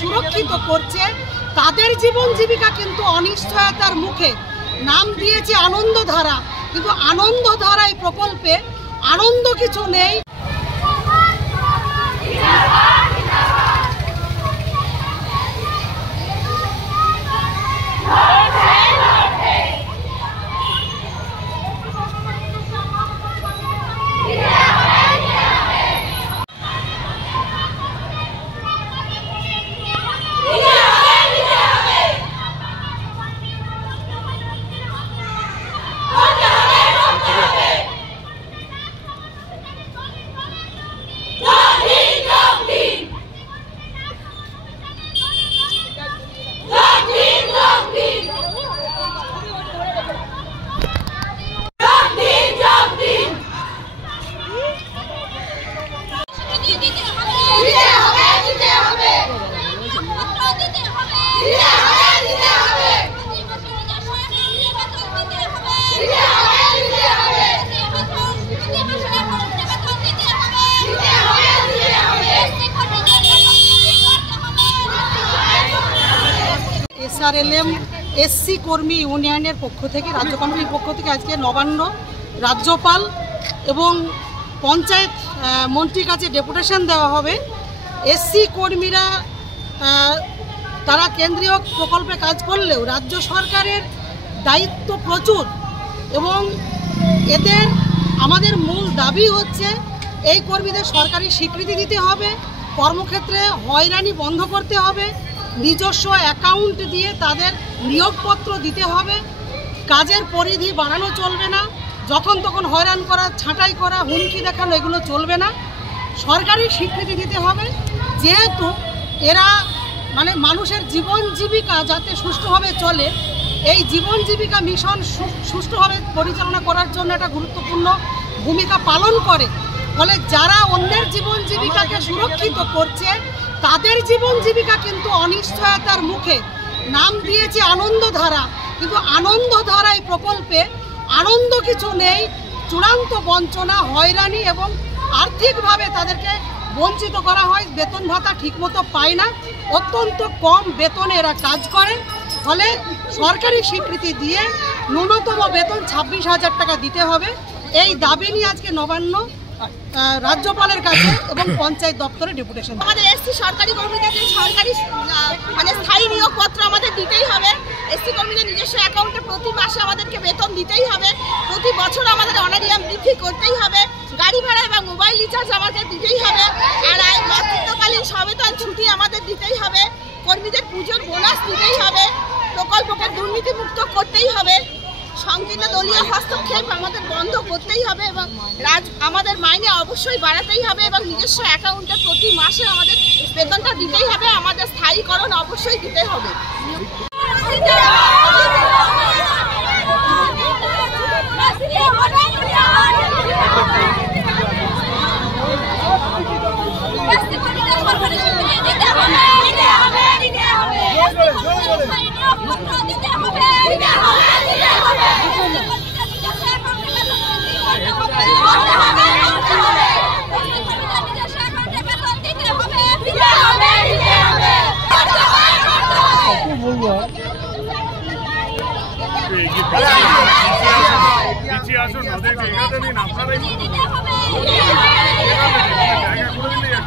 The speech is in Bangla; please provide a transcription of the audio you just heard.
সুরক্ষিত করছে তাদের জীবন জীবিকা কিন্তু অনিশ্চয়তার মুখে। নাম দিয়েছে আনন্দধারা, কিন্তু আনন্দধারা এই প্রকল্পে আনন্দ কিছু নেই। SRLM SC কর্মী ইউনিয়নের পক্ষ থেকে, রাজ্য কমিটির পক্ষ থেকে আজকে নবান্ন রাজ্যপাল এবং পঞ্চায়েত মন্ত্রীর কাছে ডেপুটেশন দেওয়া হবে। SC কর্মীরা তারা কেন্দ্রীয় প্রকল্পে কাজ করলেও রাজ্য সরকারের দায়িত্ব প্রচুর, এবং আমাদের মূল দাবি হচ্ছে এই কর্মীদের সরকারি স্বীকৃতি দিতে হবে, কর্মক্ষেত্রে হয়রানি বন্ধ করতে হবে, নিজস্ব অ্যাকাউন্ট দিয়ে তাদের নিয়োগপত্র দিতে হবে, কাজের পরিধি বাড়ানো চলবে না, যখন তখন হয়রান করা, ছাঁটাই করা, হুমকি দেখানো এগুলো চলবে না, সরকারি স্বীকৃতি দিতে হবে। যেহেতু এরা মানুষের জীবন জীবিকা যাতে সুষ্ঠুভাবে চলে, এই জীবন জীবিকা মিশন সুষ্ঠুভাবে পরিচালনা করার জন্য একটা গুরুত্বপূর্ণ ভূমিকা পালন করে। ফলে যারা অন্যের জীবন জীবিকাকে সুরক্ষিত করছে তাদের জীবন জীবিকা কিন্তু অনিশ্চয়তার মুখে। নাম দিয়েছে আনন্দধারা, কিন্তু আনন্দধারা এই প্রকল্পে আনন্দ কিছু নেই। চূড়ান্ত বঞ্চনা, হয়রানি এবং আর্থিকভাবে তাদেরকে বঞ্চিত করা হয়। বেতন ভাতা ঠিকমতো পায় না, অত্যন্ত কম বেতনে এরা কাজ করে। ফলে সরকারি স্বীকৃতি দিয়ে ন্যূনতম বেতন 26,000 টাকা দিতে হবে। এই দাবি নিয়ে আজকে নবান্ন রাজ্যপালের কাছে এবং পঞ্চায়েত দপ্তরে ডেপুটেশন। আমাদের এসসি সরকারি কর্মীদের সরকারি স্থায়ী নিয়োগপত্র আমাদের দিতেই হবে। এসসি কর্মীদের নিজস্ব অ্যাকাউন্টে প্রতি মাসে আমাদেরকে বেতন দিতেই হবে, প্রতি বছর আমাদের অনারিয়াম বৃদ্ধি করতেই হবে, গাড়ি ভাড়া এবং মোবাইল রিচার্জ আমাদের দিতেই হবে, আর মাতৃত্বকালীন সবেতন ছুটি আমাদের দিতেই হবে, কর্মীদের পুজোর বোনাস দিতেই হবে, প্রকল্পকে দুর্নীতিমুক্ত করতেই হবে, সংকীর্ণ দলীয় হস্তক্ষেপ আমাদের বন্ধ করতেই হবে, এবং আমাদের মাইনে অবশ্যই বাড়াতেই হবে, এবং নিজস্ব অ্যাকাউন্টে প্রতি মাসে আমাদের বেতনটা দিতেই হবে, আমাদের স্থায়ীকরণ অবশ্যই দিতে হবে। জায়গা করে দিলে